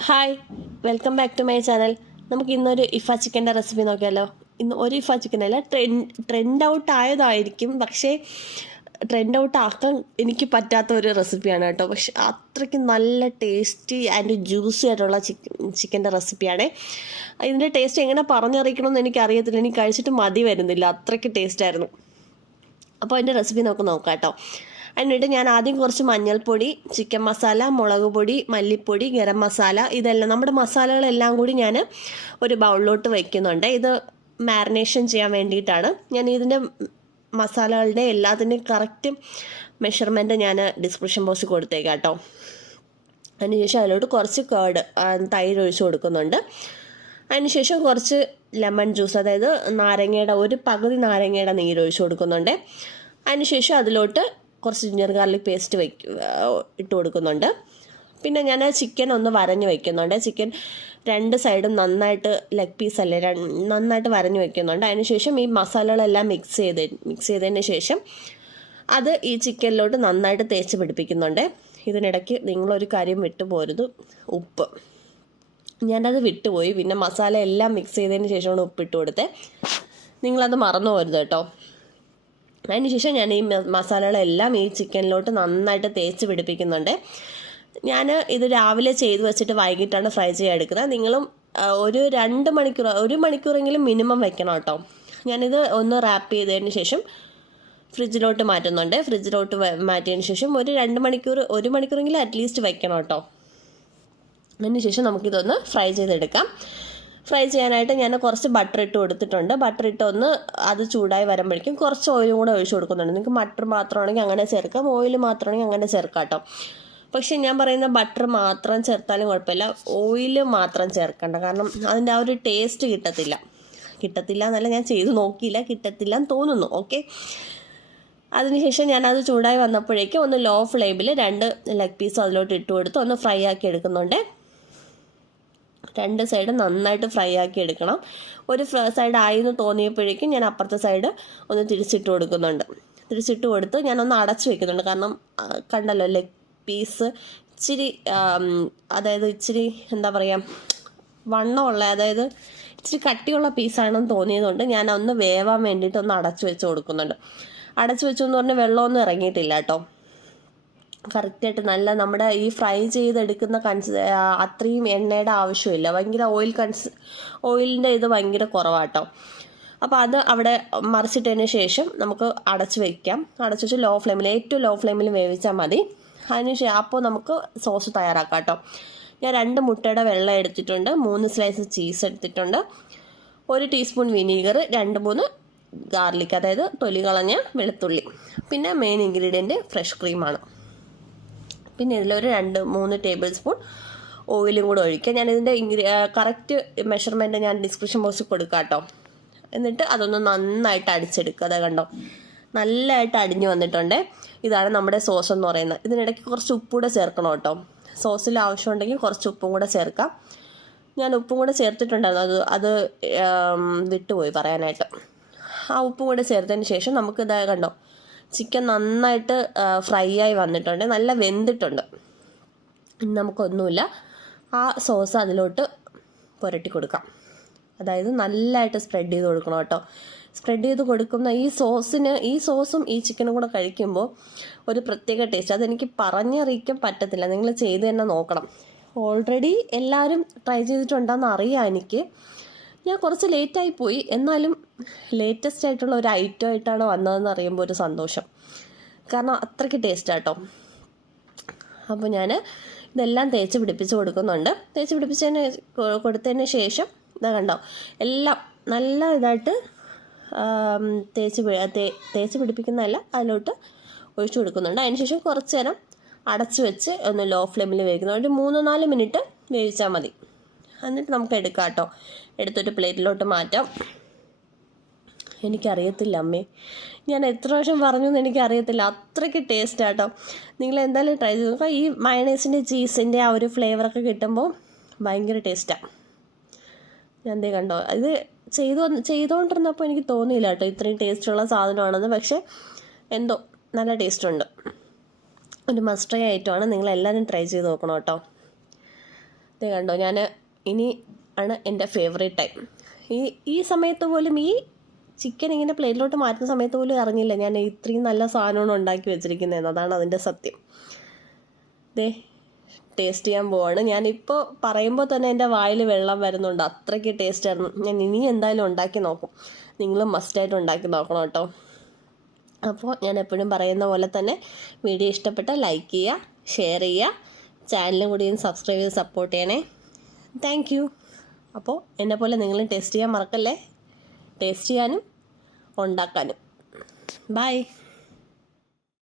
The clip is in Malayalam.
Hi, welcome back to my channel. നമുക്ക് ഇന്നൊരു ഇഫ ചിക്കൻ്റെ റെസിപ്പി നോക്കിയാലോ. ഇന്ന് ഒരു ഇഫ ചിക്കൻ അല്ല, ട്രെൻഡ് ഔട്ട് ആയതായിരിക്കും, പക്ഷേ ട്രെൻഡ് ഔട്ട് ആക്കാൻ എനിക്ക് പറ്റാത്ത ഒരു റെസിപ്പിയാണ് കേട്ടോ. പക്ഷെ അത്രയ്ക്ക് നല്ല ടേസ്റ്റി ആൻഡ് ജ്യൂസി ആയിട്ടുള്ള ചിക്കൻ്റെ റെസിപ്പിയാണ്. ഇതിൻ്റെ ടേസ്റ്റ് എങ്ങനെ പറഞ്ഞറിയിക്കണമെന്ന് എനിക്കറിയത്തില്ല, എനിക്ക് കഴിച്ചിട്ട് മതി വരുന്നില്ല, അത്രയ്ക്ക് ടേസ്റ്റായിരുന്നു. അപ്പോൾ അതിൻ്റെ റെസിപ്പി നമുക്ക് നോക്കാം കേട്ടോ. എന്നിട്ട് ഞാൻ ആദ്യം കുറച്ച് മഞ്ഞൾപ്പൊടി, ചിക്കൻ മസാല, മുളക് പൊടി, മല്ലിപ്പൊടി, ഗരം മസാല, ഇതെല്ലാം നമ്മുടെ മസാലകളെല്ലാം കൂടി ഞാൻ ഒരു ബൗളിലോട്ട് വയ്ക്കുന്നുണ്ട്. ഇത് മാരിനേഷൻ ചെയ്യാൻ വേണ്ടിയിട്ടാണ്. ഞാൻ ഇതിൻ്റെ മസാലകളുടെ എല്ലാത്തിൻ്റെയും കറക്റ്റ് മെഷർമെൻറ്റ് ഞാൻ ഡിസ്ക്രിപ്ഷൻ ബോക്സിൽ കൊടുത്തേക്കാം കേട്ടോ. അതിനുശേഷം അതിലോട്ട് കുറച്ച് തൈര് ഒഴിച്ച് കൊടുക്കുന്നുണ്ട്. അതിനുശേഷം കുറച്ച് ലെമൺ ജ്യൂസ്, അതായത് നാരങ്ങയുടെ ഒരു പകുതി നാരങ്ങയുടെ നീര് ഒഴിച്ച് കൊടുക്കുന്നുണ്ട്. അതിനുശേഷം അതിലോട്ട് കുറച്ച് ജിഞ്ചർ ഗാർലിക് പേസ്റ്റ് ഇട്ട് കൊടുക്കുന്നുണ്ട്. പിന്നെ ഞാൻ ചിക്കൻ ഒന്ന് വരഞ്ഞ് വയ്ക്കുന്നുണ്ട്. ചിക്കൻ രണ്ട് സൈഡും നന്നായിട്ട് ലെഗ് പീസല്ലേ നന്നായിട്ട് വരഞ്ഞ് വയ്ക്കുന്നുണ്ട്. അതിനുശേഷം ഈ മസാലകളെല്ലാം മിക്സ് ചെയ്തതിന് ശേഷം അത് ഈ ചിക്കനിലോട്ട് നന്നായിട്ട് തേച്ച് പിടിപ്പിക്കുന്നുണ്ട്. ഇതിനിടയ്ക്ക് നിങ്ങളൊരു കാര്യം വിട്ടുപോരുത്, ഉപ്പ്. ഞാനത് വിട്ടുപോയി. പിന്നെ മസാല എല്ലാം മിക്സ് ചെയ്തതിന് ശേഷമാണ് ഉപ്പിട്ട് കൊടുത്തത്. നിങ്ങളത് മറന്നു പോരുത് കേട്ടോ. അതിനുശേഷം ഞാൻ ഈ മസാലകളെല്ലാം ഈ ചിക്കനിലോട്ട് നന്നായിട്ട് തേച്ച് പിടിപ്പിക്കുന്നുണ്ട്. ഞാൻ ഇത് രാവിലെ ചെയ്ത് വെച്ചിട്ട് വൈകിട്ടാണ് ഫ്രൈ ചെയ്യാൻ എടുക്കുന്നത്. നിങ്ങളും ഒരു മണിക്കൂറെങ്കിലും മിനിമം വെക്കണം കേട്ടോ. ഞാനിത് ഒന്ന് റാപ്പ് ചെയ്തതിന് ശേഷം ഫ്രിഡ്ജിലോട്ട് മാറ്റുന്നുണ്ട്. ഫ്രിഡ്ജിലോട്ട് മാറ്റിയതിന് ശേഷം ഒരു മണിക്കൂറെങ്കിലും അറ്റ്ലീസ്റ്റ് വെക്കണം കേട്ടോ. അതിനുശേഷം നമുക്കിതൊന്ന് ഫ്രൈ ചെയ്തെടുക്കാം. ഫ്രൈ ചെയ്യാനായിട്ട് ഞാൻ കുറച്ച് ബട്ടർ ഇട്ട് കൊടുത്തിട്ടുണ്ട്. ബട്ടർ ഇട്ട് അത് ചൂടായി വരുമ്പോഴേക്കും കുറച്ച് ഓയിലും കൂടെ ഒഴിച്ച് കൊടുക്കുന്നുണ്ട്. നിങ്ങൾക്ക് ബട്ടർ മാത്രമാണെങ്കിൽ അങ്ങനെ ചേർക്കാം, ഓയിൽ മാത്രമാണെങ്കിൽ അങ്ങനെ ചേർക്കാം കേട്ടോ. പക്ഷേ ഞാൻ പറയുന്ന ബട്ടർ മാത്രം ചേർത്താലും കുഴപ്പമില്ല, ഓയിൽ മാത്രം ചേർക്കണ്ട. കാരണം അതിൻ്റെ ആ ഒരു ടേസ്റ്റ് കിട്ടത്തില്ല എന്നല്ല, ഞാൻ ചെയ്ത് നോക്കിയില്ല, കിട്ടത്തില്ല എന്ന് തോന്നുന്നു. ഓക്കെ. അതിനുശേഷം ഞാനത് ചൂടായി വന്നപ്പോഴേക്കും ഒന്ന് ലോ ഫ്ലെയിമിൽ 2 ലെഗ് പീസ് അതിലോട്ട് ഇട്ട് കൊടുത്ത് ഒന്ന് ഫ്രൈ ആക്കി എടുക്കുന്നുണ്ട്. 2 സൈഡ് നന്നായിട്ട് ഫ്രൈ ആക്കി എടുക്കണം. ഒരു സൈഡ് ആയി എന്ന് തോന്നിയപ്പോഴേക്കും ഞാൻ അപ്പുറത്തെ സൈഡ് ഒന്ന് തിരിച്ചിട്ട് കൊടുക്കുന്നുണ്ട്. തിരിച്ചിട്ട് കൊടുത്ത് ഞാനൊന്ന് അടച്ചു വെക്കുന്നുണ്ട്. കാരണം കണ്ടല്ലോ, ലെഗ് പീസ് ഇച്ചിരി ഇച്ചിരി എന്താ പറയുക, വണ്ണമുള്ള, അതായത് ഇച്ചിരി കട്ടിയുള്ള പീസാണെന്ന് തോന്നിയതുകൊണ്ട് ഞാൻ ഒന്ന് വേവാൻ വേണ്ടിയിട്ട് ഒന്ന് അടച്ചു വെച്ച് കൊടുക്കുന്നുണ്ട്. അടച്ചു വെച്ചു എന്ന് പറഞ്ഞാൽ വെള്ളമൊന്നും ഇറങ്ങിയിട്ടില്ല കേട്ടോ. കറക്റ്റായിട്ട് നല്ല നമ്മുടെ ഈ ഫ്രൈ ചെയ്തെടുക്കുന്ന അത്രയും എണ്ണയുടെ ആവശ്യമില്ല. ഭയങ്കര ഓയിലിൻ്റെ ഇത് ഭയങ്കര കുറവാട്ടോ. അപ്പോൾ അത് അവിടെ മറിച്ചിട്ടതിന് ശേഷം നമുക്ക് അടച്ചു വയ്ക്കാം. അടച്ചു വെച്ച് ഏറ്റവും ലോ ഫ്ലെയിമിൽ വേവിച്ചാൽ മതി. അതിനുശേഷം അപ്പോൾ നമുക്ക് സോസ് തയ്യാറാക്കാം കേട്ടോ. ഞാൻ 2 മുട്ടയുടെ വെള്ളം എടുത്തിട്ടുണ്ട്, 3 സ്ലൈസ് ചീസ് എടുത്തിട്ടുണ്ട്, 1 ടീസ്പൂൺ വിനീഗർ, 2-3 ഗാർലിക്, അതായത് തൊലി കളഞ്ഞ വെളുത്തുള്ളി, പിന്നെ മെയിൻ ഇൻഗ്രീഡിയൻറ്റ് ഫ്രഷ് ക്രീമാണ്. പിന്നെ ഇതിലൊരു 2-3 ടേബിൾ സ്പൂൺ ഓയിലും കൂടെ ഒഴിക്കുക. ഞാനിതിൻ്റെ കറക്റ്റ് മെഷർമെൻറ്റ് ഞാൻ ഡിസ്ക്രിപ്ഷൻ ബോക്സിൽ കൊടുക്കാം കേട്ടോ. എന്നിട്ട് അതൊന്ന് നന്നായിട്ട് അടിച്ചെടുക്കുക. അതാ കണ്ടോ, നല്ലതായിട്ട് അടിഞ്ഞു വന്നിട്ടുണ്ട്. ഇതാണ് നമ്മുടെ സോസ് എന്ന് പറയുന്നത്. ഇതിനിടയ്ക്ക് കുറച്ച് ഉപ്പ് കൂടെ ചേർക്കണം കേട്ടോ. സോസിൽ ആവശ്യമുണ്ടെങ്കിൽ കുറച്ച് ഉപ്പും കൂടെ ചേർക്കാം. ഞാൻ ഉപ്പും കൂടെ ചേർത്തിട്ടുണ്ടായിരുന്നു, അത് വിട്ടുപോയി പറയാനായിട്ട്. ആ ഉപ്പും കൂടെ ചേർത്തതിന് ശേഷം നമുക്ക് ഇതാ കണ്ടോ, ചിക്കൻ നന്നായിട്ട് ഫ്രൈ ആയി വന്നിട്ടുണ്ട്, നല്ല വെന്തിട്ടുണ്ട്. നമുക്കൊന്നുമില്ല, ആ സോസ് അതിലോട്ട് പുരട്ടി കൊടുക്കാം. അതായത് നല്ലതായിട്ട് സ്പ്രെഡ് ചെയ്ത് കൊടുക്കണം കേട്ടോ. സ്പ്രെഡ് ചെയ്ത് കൊടുക്കുന്ന ഈ സോസും ഈ ചിക്കനും കൂടെ കഴിക്കുമ്പോൾ ഒരു പ്രത്യേക ടേസ്റ്റ്, അതെനിക്ക് പറഞ്ഞറിയിക്കാൻ പറ്റത്തില്ല. നിങ്ങൾ ചെയ്ത് തന്നെ നോക്കണം. ഓൾറെഡി എല്ലാവരും ട്രൈ ചെയ്തിട്ടുണ്ടെന്ന് അറിയാം എനിക്ക്. ഞാൻ കുറച്ച് ലേറ്റായി പോയി, എന്നാലും ലേറ്റസ്റ്റ് ആയിട്ടുള്ള ഒരു ഐറ്റം ആയിട്ടാണ് വന്നതെന്ന് അറിയുമ്പോൾ ഒരു സന്തോഷം. കാരണം അത്രയ്ക്ക് ടേസ്റ്റാട്ടോ. അപ്പോൾ ഞാൻ ഇതെല്ലാം തേച്ച് പിടിപ്പിച്ച് കൊടുക്കുന്നുണ്ട്. തേച്ച് കൊടുത്തതിന് ശേഷം ഇതാ കണ്ടോ, എല്ലാം നല്ല ഇതായിട്ട് തേച്ച് പിടിപ്പിക്കുന്നതല്ല, അതിലോട്ട് ഒഴിച്ചു കൊടുക്കുന്നുണ്ട്. അതിനുശേഷം കുറച്ച് നേരം അടച്ച് വെച്ച് ഒന്ന് ലോ ഫ്ലെയിമിൽ വേവിക്കുന്നു. ഒരു 3-4 മിനിറ്റ് വേവിച്ചാൽ മതി. എന്നിട്ട് നമുക്ക് എടുക്കാം കേട്ടോ. എടുത്തൊരു പ്ലേറ്റിലോട്ട് മാറ്റാം. എനിക്കറിയത്തില്ല അമ്മേ, ഞാൻ എത്ര പ്രാവശ്യം പറഞ്ഞു എന്ന് എനിക്കറിയത്തില്ല, അത്രയ്ക്ക് ടേസ്റ്റ് ആട്ടോ. നിങ്ങൾ എന്തായാലും ട്രൈ ചെയ്ത് നോക്കുക. ഈ മയണൈസിൻ്റെ ചീസിൻ്റെ ആ ഒരു ഫ്ലേവറൊക്കെ കിട്ടുമ്പോൾ ഭയങ്കര ടേസ്റ്റാണ്. ഞാൻ എന്തേ കണ്ടോ, ഇത് ചെയ്തുകൊണ്ടിരുന്നപ്പോൾ എനിക്ക് തോന്നിയില്ല കേട്ടോ ഇത്രയും ടേസ്റ്റുള്ള സാധനമാണെന്ന്. പക്ഷേ എന്തോ നല്ല ടേസ്റ്റുണ്ട്. ഒരു മസ്റ്റ് ട്രൈ ഐറ്റമാണ്. നിങ്ങളെല്ലാവരും ട്രൈ ചെയ്ത് നോക്കണം കേട്ടോ. ഇത് കണ്ടോ, ഞാൻ ഇനി ആണ് എൻ്റെ ഫേവറേറ്റ് ടൈം. ഈ സമയത്ത് പോലും ഈ ചിക്കൻ ഇങ്ങനെ പ്ലേറ്റിലോട്ട് മാറ്റുന്ന സമയത്ത് പോലും അറിഞ്ഞില്ല ഞാൻ ഇത്രയും നല്ല സാധനമാണ് ഉണ്ടാക്കി വെച്ചിരിക്കുന്നതെന്ന്. അതാണ് അതിൻ്റെ സത്യം. ദേ ടേസ്റ്റ് ചെയ്യാൻ പോവാണ്. ഞാനിപ്പോൾ പറയുമ്പോൾ തന്നെ എൻ്റെ വായിൽ വെള്ളം വരുന്നുണ്ട്, അത്രയ്ക്ക് ടേസ്റ്റ് ആയിരുന്നു. ഞാൻ ഇനി എന്തായാലും ഉണ്ടാക്കി നോക്കും. നിങ്ങളും മസ്റ്റായിട്ട് ഉണ്ടാക്കി നോക്കണം കേട്ടോ. അപ്പോൾ ഞാൻ എപ്പോഴും പറയുന്ന പോലെ തന്നെ വീഡിയോ ഇഷ്ടപ്പെട്ടാൽ ലൈക്ക് ചെയ്യുക, ഷെയർ ചെയ്യുക, ചാനലും കൂടി സബ്സ്ക്രൈബ് ചെയ്ത് സപ്പോർട്ട് ചെയ്യണേ. Thank you. അപ്പോൾ എന്നെപ്പോലെ നിങ്ങളും ടേസ്റ്റ് ചെയ്യാൻ മറക്കല്ലേ, ടേസ്റ്റ് ചെയ്യാനും ഉണ്ടാക്കാനും. ബൈ.